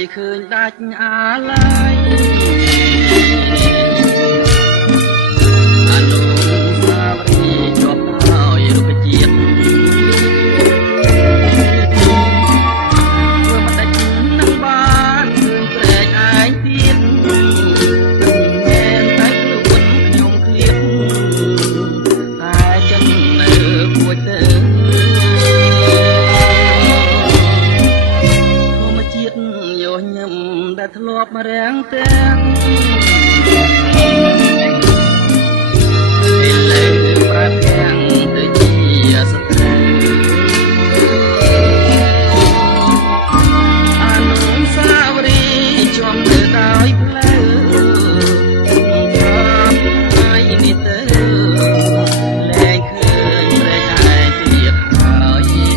យឃើញដាច់អាឡាយអនុស្សាវរីយ៍ជាប់ដោយរុក្ខជាតិធ្វើមិនដាច់នឹងបានឃើញព្រែកឯងទៀតមែនតែខ្លួនខ្ញុំឃ្លៀតតែចិននៅពួចទៅដែលធ្លាប់មករាំងទាំងឥឡូវប្រែទាំងទៅជាសត្រូវអនុស្សាវរីយ៍ជាប់ទៅដោយផ្លូវតាមហើយនេះទៅលែងឃើញព្រែកឯងទៀតហើយ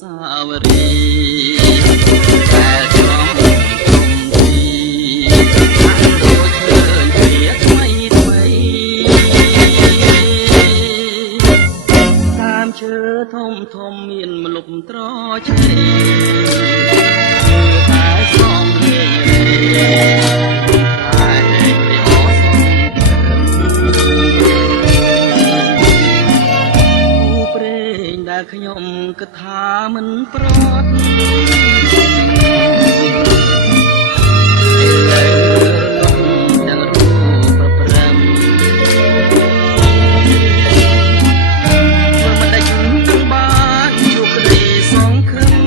សាវរីយ៍តែចង់ទីដូចឃើញវាថ្មីថ្មីតាមឈើធំធំមានម្លប់ត្រឆេតែសំលេងតែពីអស់ព្រេងដែលខ្ញុំគិតថាមិនប្រត់ឥឡូវទាំងរូបប្រព្រឹត្តធ្វើមិនដាច់នឹងបានជួបក្តីសង្ឃឹម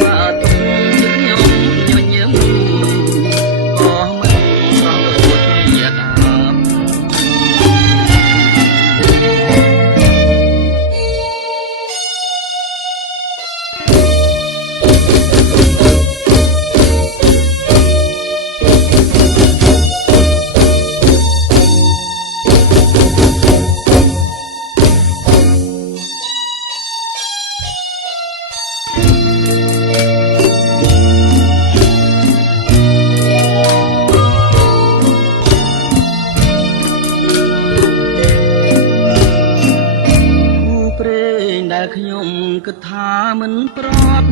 បើទុកជាខ្ញុំញញឹមក៏មិនស្រស់ដូចជាដើមដែលខ្ញុំគិតថាមិនប្រត់